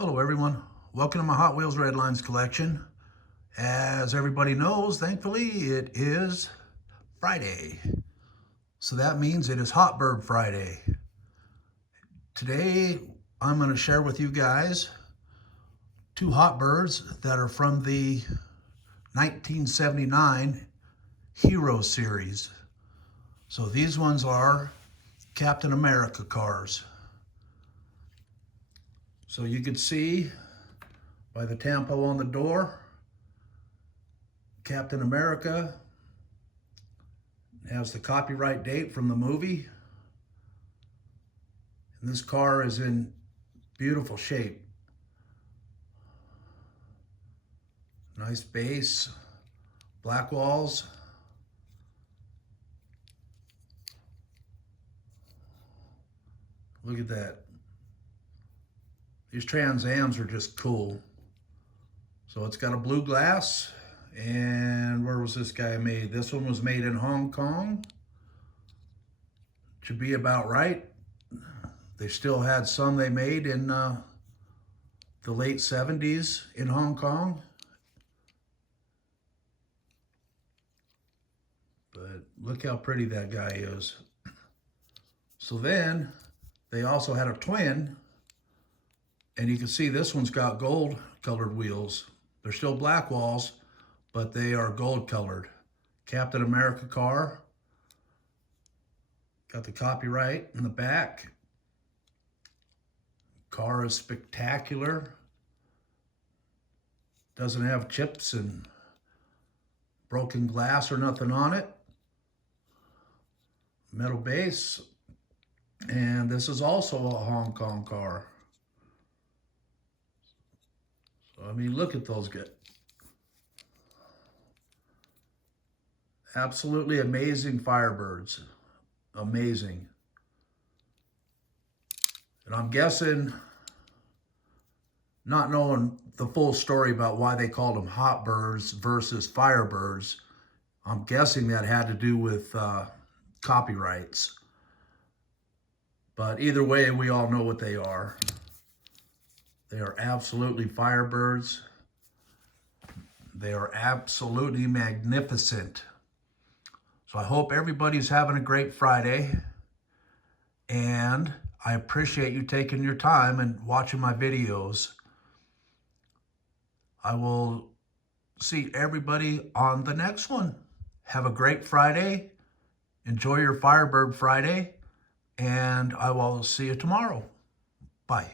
Hello everyone, welcome to my Hot Wheels Red Lines collection. As everybody knows, thankfully, it is Friday. So that means it is Hot Bird Friday. Today, I'm going to share with you guys two Hot Birds that are from the 1979 Hero series. So these ones are Captain America cars. So you can see by the tampo on the door, Captain America has the copyright date from the movie. And this car is in beautiful shape. Nice base, black walls. Look at that. These Trans Ams are just cool. So it's got a blue glass. And where was this guy made? This one was made in Hong Kong. Should be about right. They still had some they made in the late 70s in Hong Kong. But look how pretty that guy is. So then they also had a twin. And you can see this one's got gold colored wheels. They're still black walls, but they are gold colored. Captain America car. Got the copyright in the back. Car is spectacular. Doesn't have chips and broken glass or nothing on it. Metal base. And this is also a Hong Kong car. I mean, look at those guys. Absolutely amazing Firebirds. Amazing. And I'm guessing, not knowing the full story about why they called them Hot Birds versus Firebirds, I'm guessing that had to do with copyrights. But either way, we all know what they are. They are absolutely Firebirds. They are absolutely magnificent. So I hope everybody's having a great Friday. And I appreciate you taking your time and watching my videos. I will see everybody on the next one. Have a great Friday. Enjoy your Firebird Friday. And I will see you tomorrow. Bye.